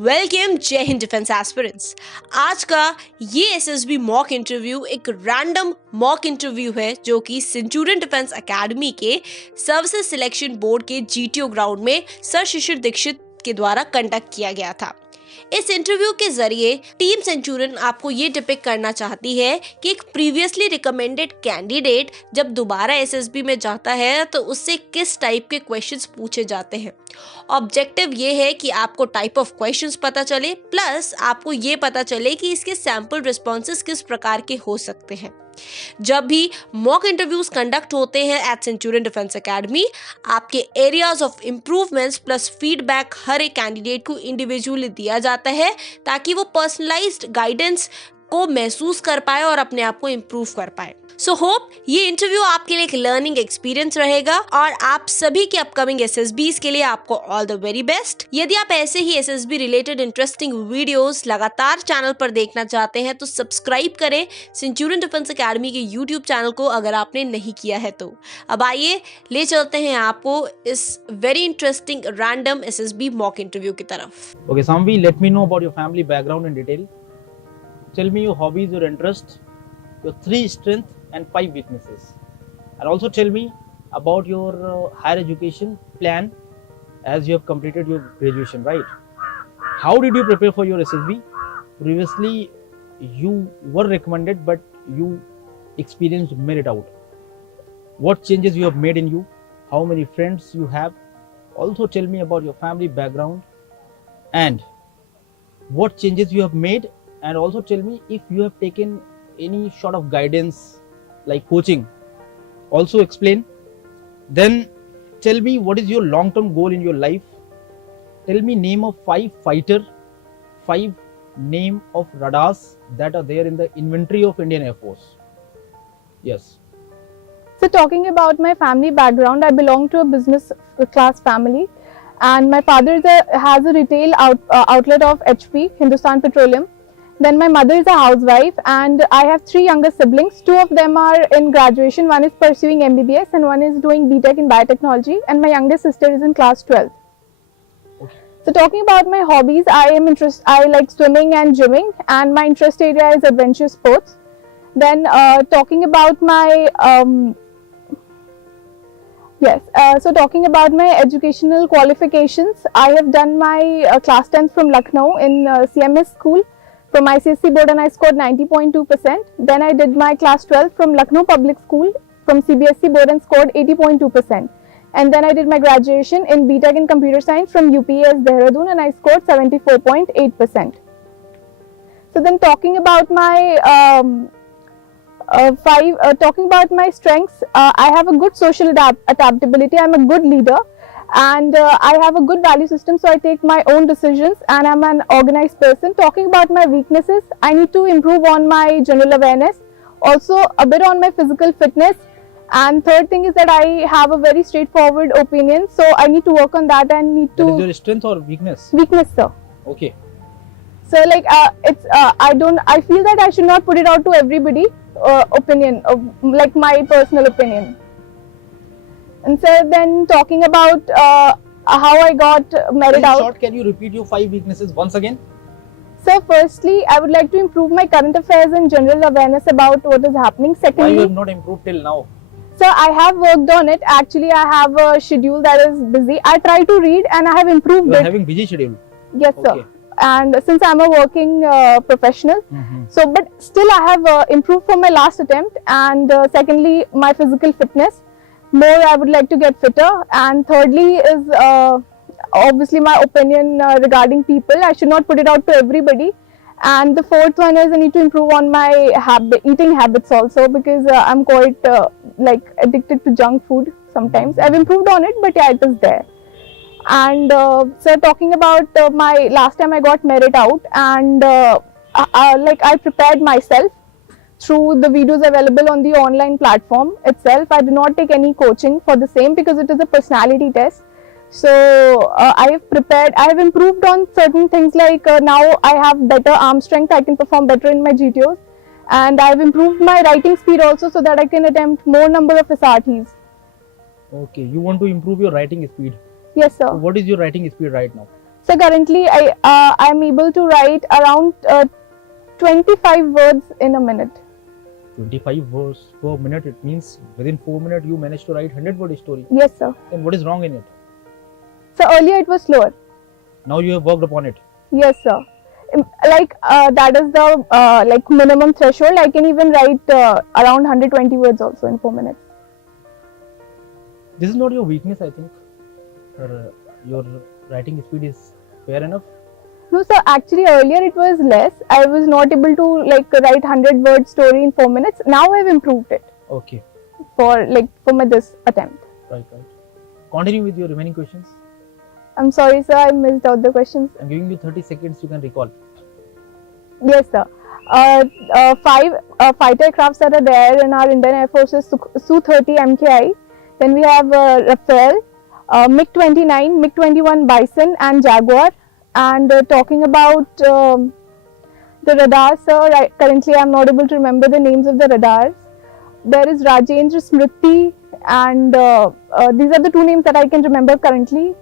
Welcome जय Hind defence aspirants. आज का ये एसएसबी मॉक इंटरव्यू एक रैंडम मॉक इंटरव्यू है जो कि सेंचुरियन डिफेंस एकेडमी के सर्विसेज सिलेक्शन बोर्ड के जीटीओ ग्राउंड में सर शिशिर दीक्षित के द्वारा कंडक्ट किया गया था। इस इंटरव्यू के जरिए टीम सेंचुरियन आपको ये डिपिक्ट करना चाहती है कि एक प्रीवियसली रिकमेंडेड कैंडिडेट जब दोबारा एसएसबी में जाता है तो उससे किस टाइप के क्वेश्चंस पूछे जाते हैं। ऑब्जेक्टिव ये है कि आपको टाइप ऑफ क्वेश्चंस पता चले, प्लस आपको ये पता चले कि इसके सैंपल रिस्पॉन्सेस किस प्रकार के हो सकते हैं। जब भी मॉक इंटरव्यूज कंडक्ट होते हैं एट सेंचुरियन डिफेंस एकेडमी, आपके areas of improvements plus feedback हर एक कैंडिडेट को इंडिविजुअली दिया जाता है ताकि वो पर्सनलाइज्ड गाइडेंस को महसूस कर पाए और अपने आप को इम्प्रूव कर पाए। सो होप ये इंटरव्यू आपके लिए एक लर्निंग एक्सपीरियंस रहेगा और आप सभी के अपकमिंग एसएसबीज के लिए आपको ऑल द वेरी बेस्ट। यदि आप ऐसे ही एसएसबी रिलेटेड इंटरेस्टिंग वीडियोस लगातार चैनल पर देखना चाहते हैं तो सब्सक्राइब करें सेंचुरियन डिफेंस एकेडमी के यूट्यूब चैनल को अगर आपने नहीं किया है तो। अब आइए ले चलते हैं आपको इस very interesting random SSB mock interview की तरफ। Okay, Samvi, let me know about your family background in detail. Tell me your hobbies, your interests, your 3 strengths and 5 weaknesses. And also tell me about your higher education plan as you have completed your graduation, right? How did you prepare for your SSB? Previously, you were recommended, but you experienced merit out. What changes you have made in you? How many friends you have? Also tell me about your family background and what changes you have made, and also tell me if you have taken any sort of guidance like coaching. Also explain. Then tell me what is your long term goal in your life. Tell me name of 5 fighter, 5 name of radars that are there in the inventory of Indian Air Force. Yes. So talking about my family background, I belong to a business class family, and my father has a retail outlet of HP, Hindustan Petroleum. Then my mother is a housewife, and I have 3 younger siblings. 2 of them are in graduation. One is pursuing MBBS and one is doing BTech in biotechnology, and my youngest sister is in class 12. Okay. So talking about my hobbies, I like swimming and gymming, and my interest area is adventure sports. Then talking about my so talking about my educational qualifications, I have done my class 10th from Lucknow in CMS school from ICSE board, and I scored 90.2%. Then I did my class 12 from Lucknow public school from CBSE board and scored 80.2%. And then I did my graduation in BTech in computer science from UPS Dehradun, and I scored 74.8%. So then talking about my talking about my strengths, I have a good social adaptability. I'm a good leader, and I have a good value system, so I take my own decisions, and I'm an organized person. Talking about my weaknesses, I need to improve on my general awareness, also a bit on my physical fitness, and third thing is that I have a very straightforward opinion, so I need to work on that and need to... That is your strength or weakness? Weakness, sir. Okay. So like I feel that I should not put it out to everybody, opinion, like my personal opinion. And so then talking about how I got merit out. In short, can you repeat your 5 weaknesses once again? So firstly, I would like to improve my current affairs and general awareness about what is happening. Why Secondly, you have not improved till now? so I have worked on it. Actually, I have a schedule that is busy. I try to read and I have improved You are it. having busy schedule. Yes, sir. Okay. And since I'm a working professional, so but still I have improved from my last attempt. And secondly, my physical fitness. More, I would like to get fitter. And thirdly is obviously my opinion regarding people. I should not put it out to everybody. And the fourth one is I need to improve on my eating habits also, because I'm quite like addicted to junk food sometimes. I've improved on it, but yeah, it is there. And so talking about my last time I got merit out, and like I prepared myself through the videos available on the online platform itself. I do not take any coaching for the same because it is a personality test. So I have prepared, I have improved on certain things, like now I have better arm strength, I can perform better in my GTOs, and I have improved my writing speed also so that I can attempt more number of SRTs. Okay, you want to improve your writing speed. Yes, sir. So what is your writing speed right now? So currently I am able to write around 25 words in a minute. 25 words per minute, it means within 4 minutes you managed to write 100-word story. Yes, sir. Then what is wrong in it? So earlier it was slower. Now you have worked upon it. Yes, sir. Like that is the like minimum threshold. I can even write around 120 words also in 4 minutes. This is not your weakness, I think. Your writing speed is fair enough. No, sir. Actually, earlier it was less. I was not able to like write 100-word story in 4 minutes. Now I've improved it Okay, for my this attempt. right. Continue with your remaining questions. I'm sorry, sir. I missed out the questions. I'm giving you 30 seconds, you can recall. Yes, sir. 5 fighter crafts that are there in our Indian Air Force's Su-30 MKI. Then we have Rafale, MiG-29, MiG-21 Bison and Jaguar. And talking about the radars, sir, currently I'm not able to remember the names of the radars. There is Rajendra, Smriti, and these are the 2 names that I can remember currently.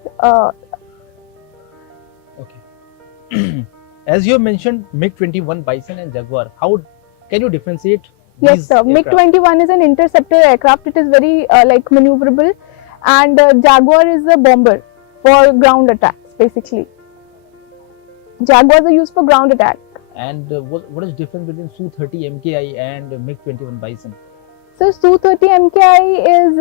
Okay. As you have mentioned, MiG-21 Bison and Jaguar, how can you differentiate Yes, these sir. aircraft? MiG-21 is an interceptor aircraft. It is very like maneuverable, and Jaguar is a bomber for ground attacks, basically. Jaguars are used for ground attack. And what is difference between Su-30 MKI and MiG-21 Bison? So Su-30 MKI is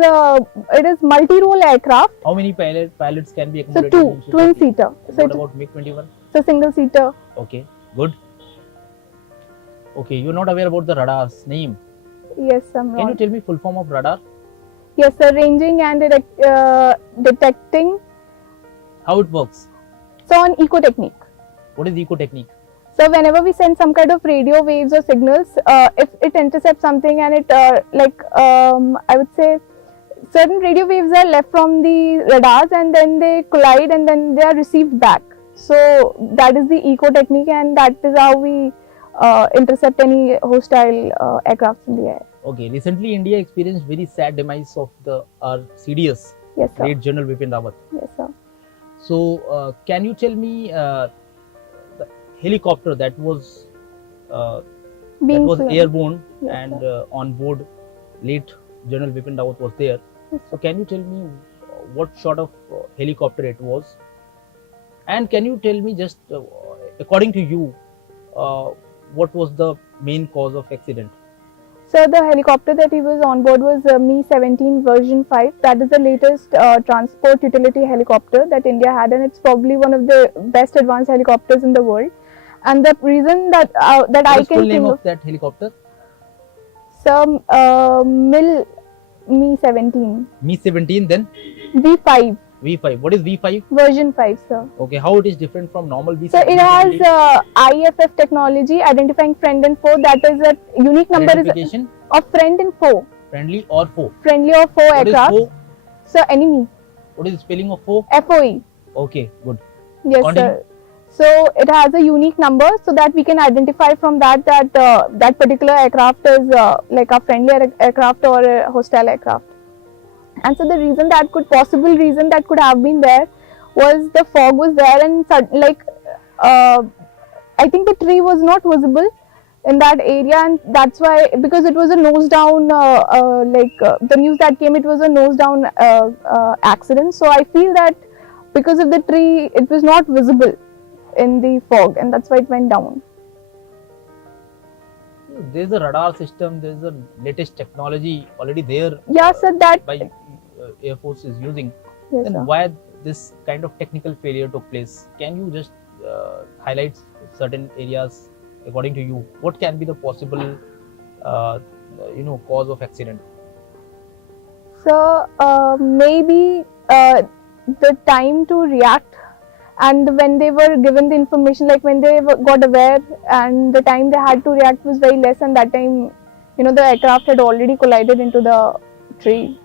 it is multi-role aircraft. How many pilots can be So accommodated? 2 in Su-30? twin-seater. So What it's about MiG-21? a single-seater. Okay, good. Okay, you're not aware about the radar's name. Yes, I'm Can you wrong. tell me full form of radar? Yes, sir. Ranging and detecting. How it works? So on eco technique. What is eco technique? So whenever we send some kind of radio waves or signals, if it intercepts something and it I would say certain radio waves are left from the radars and then they collide and then they are received back. So that is the eco technique, and that is how we intercept any hostile aircraft in the air. Okay, recently India experienced very sad demise of our CDS, Yes, sir. Great General Bipin Rawat. Yes, sir. So, can you tell me the helicopter that was Flown. airborne Yes, and sir. on board late General Bipin Rawat was there? Yes, So, can you tell me what sort of helicopter it was? And can you tell me just according to you, what was the main cause of accident? So the helicopter that he was on board was Mi-17 version 5. That is the latest transport utility helicopter that India had, and it's probably one of the best advanced helicopters in the world. And the reason that What I is full can name think of that helicopter? some Mi-17 Mi-17, then V5 V5. What is V5? version 5, sir. Okay, how it is different from normal V7? So it has IFF technology, identifying friend and foe. That is a unique number is identification, of friend and foe, friendly or foe? friendly or foe What is aircraft. foe? So enemy, What is the spelling of foe? FOE. Okay, good. Yes, Continue. sir. So it has a unique number so that we can identify from that that particular aircraft is like a friendly aircraft or a hostile aircraft. And so the reason that could have been there was the fog was there, and I think the tree was not visible in that area, and that's why, because it was a nose down the news that came, it was a nose down accident. So I feel that because of the tree it was not visible in the fog, and that's why it went down. There is a radar system, there is a latest technology already there Yeah, sir, that by Air Force is using. yes, Then sir. why this kind of technical failure took place? Can you just highlight certain areas according to you? What can be the possible cause of accident? So maybe the time to react, and when they were given the information, like when they got aware, and the time they had to react was very less, and that time, the aircraft had already collided into the tree.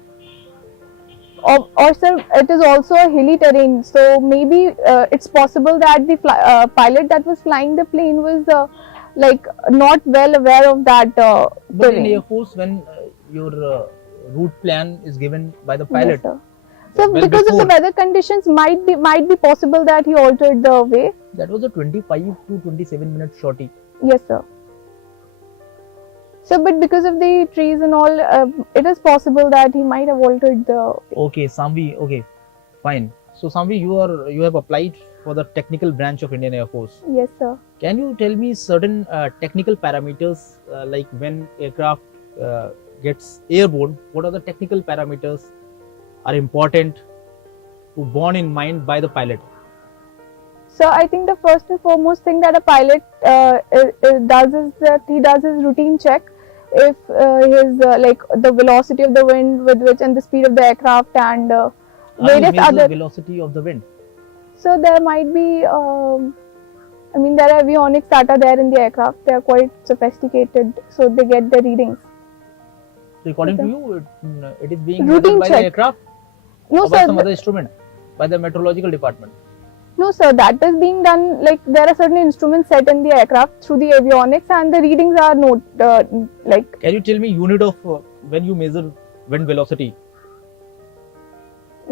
Or sir, it is also a hilly terrain, so maybe it's possible that the pilot that was flying the plane was not well aware of that But in terrain. Air Force, when your route plan is given by the Yes, pilot, sir. So Well, because of the before- weather conditions, might be possible that he altered the way. That was a 25 to 27 minute shorty. Yes, sir. So, but because of the trees and all, it is possible that he might have altered the. Okay, Samvi. Okay, fine. So Samvi, you have applied for the technical branch of Indian Air Force. Yes, sir. Can you tell me certain technical parameters like when aircraft gets airborne? What are the technical parameters are important to borne in mind by the pilot? So I think the first and foremost thing that a pilot does is that he does his routine check if his like the velocity of the wind with which and the speed of the aircraft and How you various measure other. velocity of the wind? So there might be, I mean, there are avionics that are there in the aircraft. They are quite sophisticated, so they get the readings. So according to Okay. you, it is being Routine measured by check. the aircraft No, or by sir. some other instrument, by the meteorological department. No, sir. That is being done. Like there are certain instruments set in the aircraft through the avionics, and the readings are like. Can you tell me unit of when you measure wind velocity?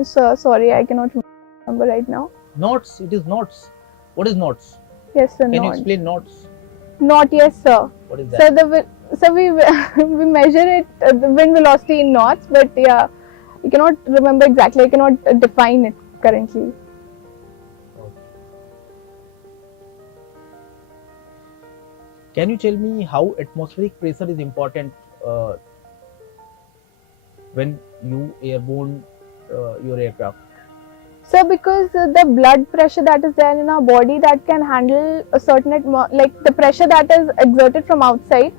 Sir, sorry, I cannot remember right now. Knots. It is knots. What is knots? Yes, sir. Can you Not. explain knots? Not yes, sir. What is that? So we we measure it the wind velocity in knots, but yeah, I cannot remember exactly. I cannot define it currently. Can you tell me how atmospheric pressure is important when you airborne your aircraft? So because the blood pressure that is there in our body that can handle a certain like the pressure that is exerted from outside,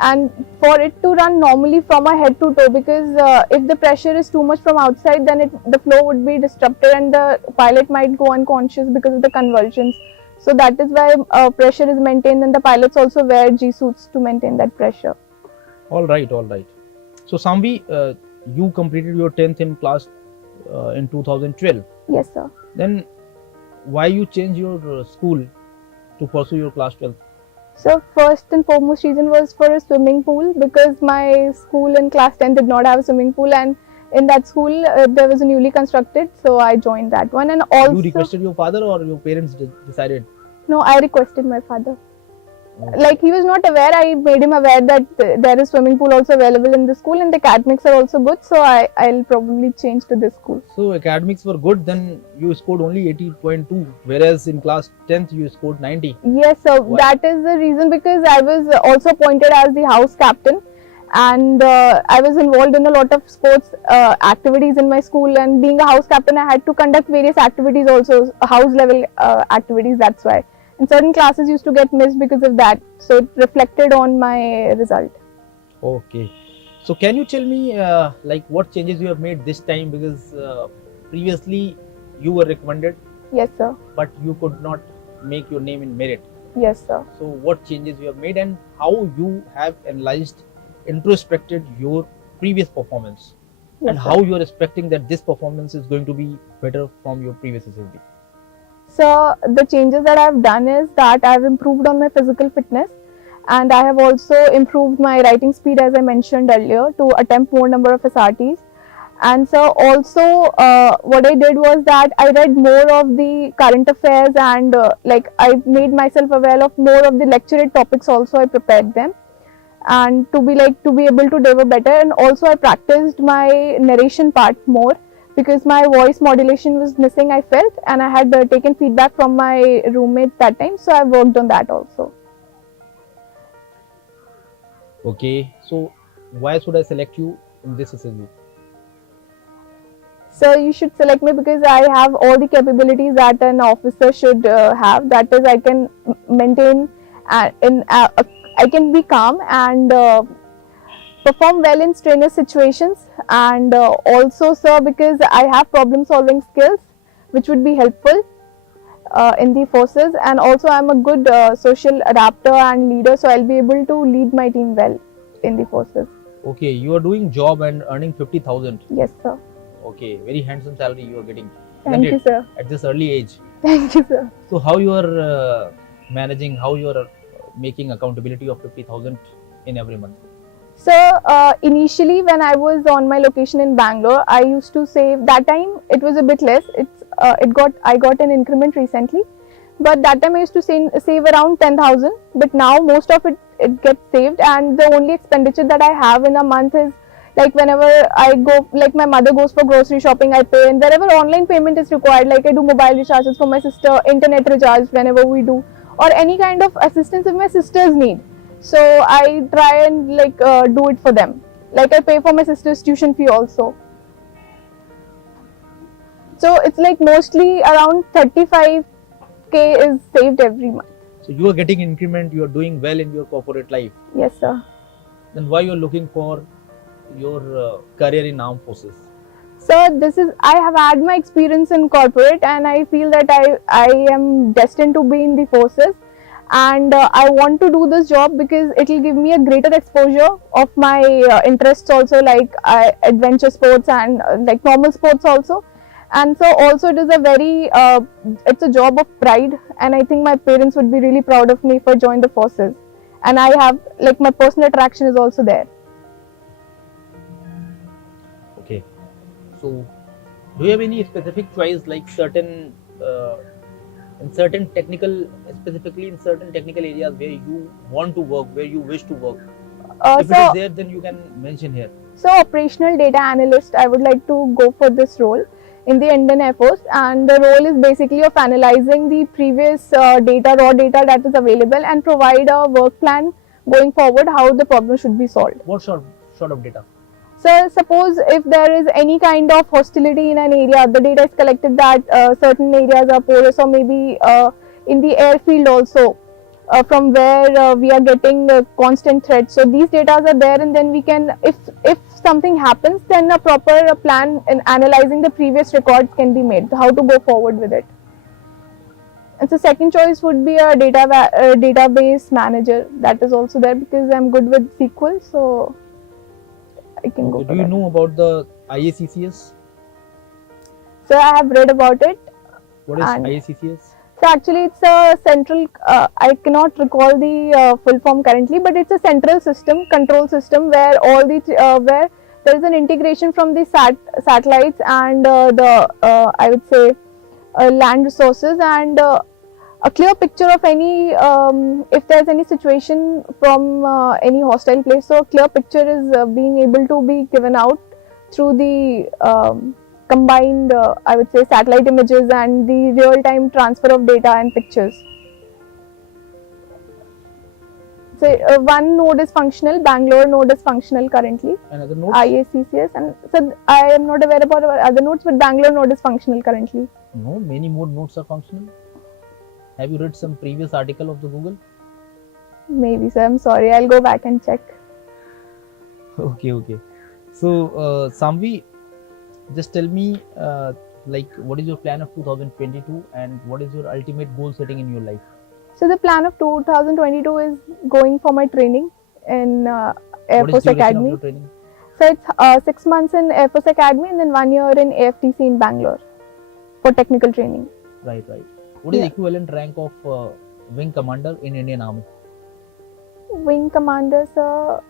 and for it to run normally from our head to toe, because if the pressure is too much from outside, then the flow would be disrupted and the pilot might go unconscious because of the convulsions. So that is why pressure is maintained, and the pilots also wear G suits to maintain that pressure. All right, all right. So Samvi, you completed your 10th in class in 2012. Yes, sir. Then why you change your school to pursue your class 12th? So first and foremost reason was for a swimming pool, because my school in class 10 did not have a swimming pool, and in that school there was a newly constructed, so I joined that one. And also You requested your father or your parents decided? no, I requested my father. Like he was not aware, I made him aware that there is swimming pool also available in the school and the academics are also good, so I'll probably change to this school. So academics were good, then you scored only 80.2, whereas in class 10th you scored 90. Yes, so Why? that is the reason, because I was also appointed as the house captain, and I was involved in a lot of sports activities in my school, and being a house captain I had to conduct various activities also, house level activities, that's why. And certain classes used to get missed because of that, so it reflected on my result. Okay. So can you tell me like what changes you have made this time, because previously you were recommended Yes, sir. but you could not make your name in merit. Yes, sir. So what changes you have made and how you have analyzed, introspected your previous performance, Yes, and sir. how you are expecting that this performance is going to be better from your previous SSB. So the changes that I've done is that I've improved on my physical fitness, and I have also improved my writing speed, as I mentioned earlier, to attempt more number of SRTs. And so also what I did was that I read more of the current affairs, and like I made myself aware of more of the lecture topics also. I prepared them, and to be able to deliver better. And also I practiced my narration part more, because my voice modulation was missing, I felt, and I had taken feedback from my roommate that time, so I worked on that also. Okay. So why should I select you in this SSB? So you should select me because I have all the capabilities that an officer should have. That is, I can maintain I can be calm and perform well in strenuous situations, and also, sir, because I have problem solving skills which would be helpful in the forces, and also I'm a good social adapter and leader, so I'll be able to lead my team well in the forces. Okay, you are doing job and earning 50,000. Yes, sir. Okay, very handsome salary you are getting. Thank isn't you, it? sir. At this early age. Thank you, sir. So how you are managing, how you are making accountability of 50,000 in every month? So initially, when I was on my location in Bangalore, I used to save. That time it was a bit less. I got an increment recently, but that time I used to save around 10,000. But now most of it gets saved, and the only expenditure that I have in a month is like whenever I go, like my mother goes for grocery shopping, I pay, and wherever online payment is required, like I do mobile recharges for my sister, internet recharge whenever we do, or any kind of assistance if my sisters need. So I try and do it for them. Like I pay for my sister's tuition fee also. So it's like mostly around 35k is saved every month. So you are getting increment, you are doing well in your corporate life. Yes, sir. Then why you are looking for your career in armed forces? So I have had my experience in corporate, and I feel that I am destined to be in the forces, and I want to do this job because it will give me a greater exposure of my interests also, like adventure sports and like normal sports also. And so also it is it's a job of pride, and I think my parents would be really proud of me if I join the forces. And I have like my personal attraction is also there. Okay. So do you have any specific choice, like specifically in certain technical areas where you want to work, where you wish to work? If it is there, then you can mention here. So operational data analyst, I would like to go for this role in the Indian Air Force, and the role is basically of analyzing the previous raw data that is available, and provide a work plan going forward how the problem should be solved. What sort of data? So suppose if there is any kind of hostility in an area, the data is collected that certain areas are porous, or maybe in the airfield also, from where we are getting constant threats. So these data are there, and then we can, if something happens, then a proper plan in analyzing the previous records can be made, how to go forward with it. And so second choice would be a database manager. That is also there because I'm good with SQL, so I can go for Do you that. know about the IACCS? So I have read about it. What is And- IACCS? So actually it's a central, I cannot recall the full form currently, but it's a central system, control system, where all the, where there is an integration from the satellites and I would say land resources, and a clear picture of any, if there's any situation from any hostile place. So a clear picture is being able to be given out through the combined, I would say, satellite images and the real-time transfer of data and pictures. So one node is functional, Bangalore node is functional currently, Another node? IACCS, and so I am not aware about other nodes, but Bangalore node is functional currently. No, many more nodes are functional. Have you read some previous article of the Google? Maybe, sir, I'm sorry, I'll go back and check. Okay. So, Samvi, just tell me, like, what is your plan of 2022 and what is your ultimate goal setting in your life? So the plan of 2022 is going for my training in Air What is Force duration of Academy. your training? So it's 6 months in Air Force Academy and then 1 year in AFTC in Bangalore for technical training. Right. What is Yeah. equivalent rank of wing commander in Indian Army? Wing commander, sir.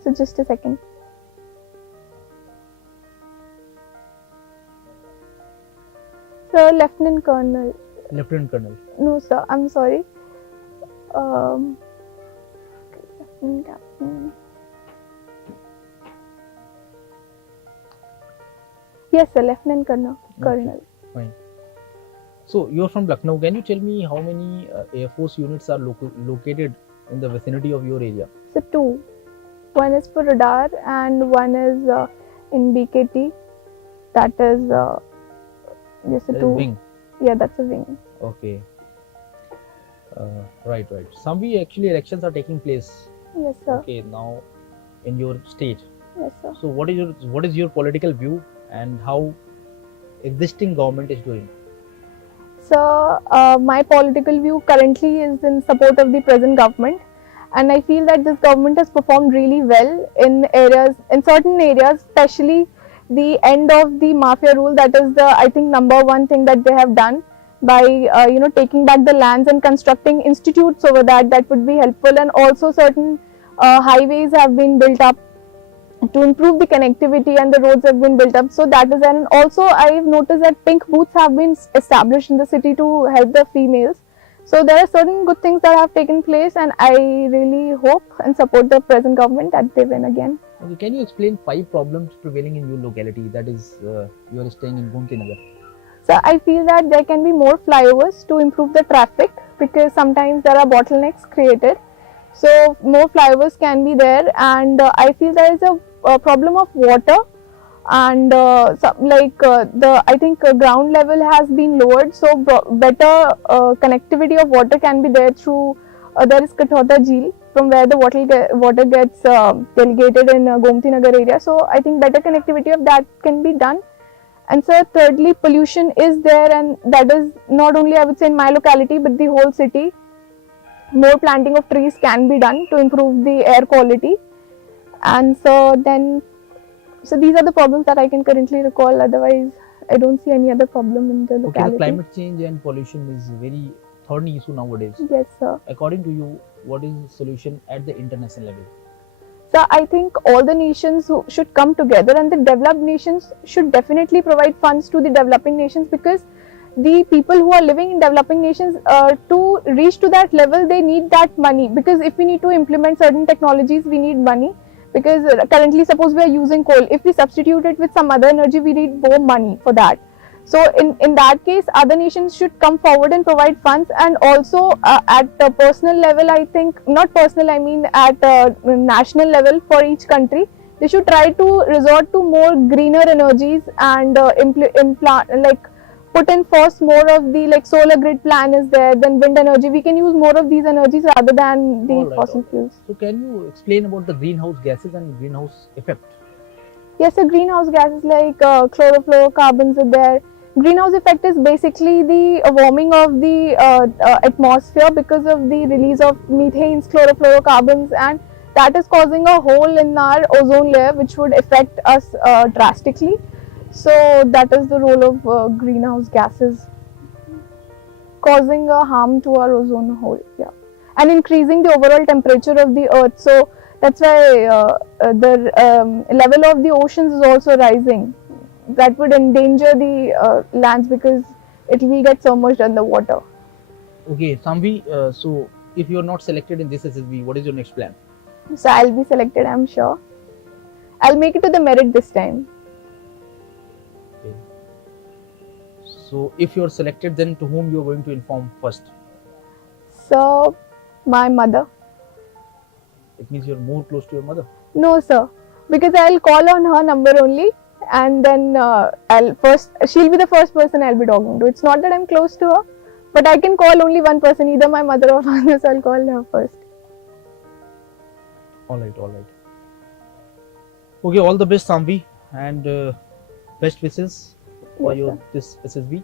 So just a second. Sir, Lieutenant Colonel. Lieutenant Colonel. No, sir, I'm sorry. Captain. Yes, sir, Lieutenant Colonel. Fine. So, you are from Lucknow. Can you tell me how many Air Force units are located in the vicinity of your area? So two. One is for radar and one is in BKT. That is yes, a That is two. wing. Yeah, that's a wing. Okay. Right. Some actually elections are taking place. Yes, sir. Okay, now in your state. Yes, sir. So what is your political view and how existing government is doing? So my political view currently is in support of the present government, and I feel that this government has performed really well in certain areas, especially the end of the mafia rule. That is the, I think, number one thing that they have done. by taking back the lands and constructing institutes over that. That would be helpful. And also certain highways have been built up to improve the connectivity, and the roads have been built up. So that is, and also I've noticed that pink booths have been established in the city to help the females. So there are certain good things that have taken place, and I really hope and support the present government that they win again. Okay, can you explain 5 problems prevailing in your locality, that is you are staying in Gomti Nagar? So I feel that there can be more flyovers to improve the traffic, because sometimes there are bottlenecks created. So more flyovers can be there, and I feel there is a problem of water, and I think ground level has been lowered, so better connectivity of water can be there through there is Kathauda Jheel, from where the water gets delegated in Gomti Nagar area. So I think better connectivity of that can be done. And so thirdly, pollution is there, and that is not only, I would say, in my locality but the whole city. More planting of trees can be done to improve the air quality. And so these are the problems that I can currently recall. Otherwise, I don't see any other problem in the locality. Okay, the climate change and pollution is a very thorny issue nowadays. Yes, sir. According to you, what is the solution at the international level? So I think all the nations should come together, and the developed nations should definitely provide funds to the developing nations, because the people who are living in developing nations, to reach to that level, they need that money. Because if we need to implement certain technologies, we need money. Because currently, suppose we are using coal, if we substitute it with some other energy, we need more money for that. So in that case, other nations should come forward and provide funds. And also at the personal level, I think, not personal, I mean at national level for each country, they should try to resort to more greener energies, and put in first more of the, like, solar grid plan is there, then wind energy. We can use more of these energies rather than the fossil fuels. So can you explain about the greenhouse gases and greenhouse effect? Yes, so greenhouse gases like chlorofluorocarbons are there. Greenhouse effect is basically the warming of the atmosphere because of the release of methanes, chlorofluorocarbons, and that is causing a hole in our ozone layer, which would affect us drastically. So that is the role of greenhouse gases, causing a harm to our ozone hole, yeah, and increasing the overall temperature of the earth. So that's why the level of the oceans is also rising. That would endanger the lands, because it will get submerged underwater. Okay, Samvi, so if you are not selected in this SSB, what is your next plan? So I'll be selected, I'm sure. I'll make it to the merit this time. Okay. So if you are selected, then to whom you are going to inform first? So my mother. It means you are more close to your mother. No, sir, because I'll call on her number only, and then she'll be the first person I'll be talking to. It's not that I'm close to her, but I can call only one person, either my mother or father, so I'll call her first. Alright. Okay, all the best, Samvi, and best wishes for Yes, your sir. this SSB.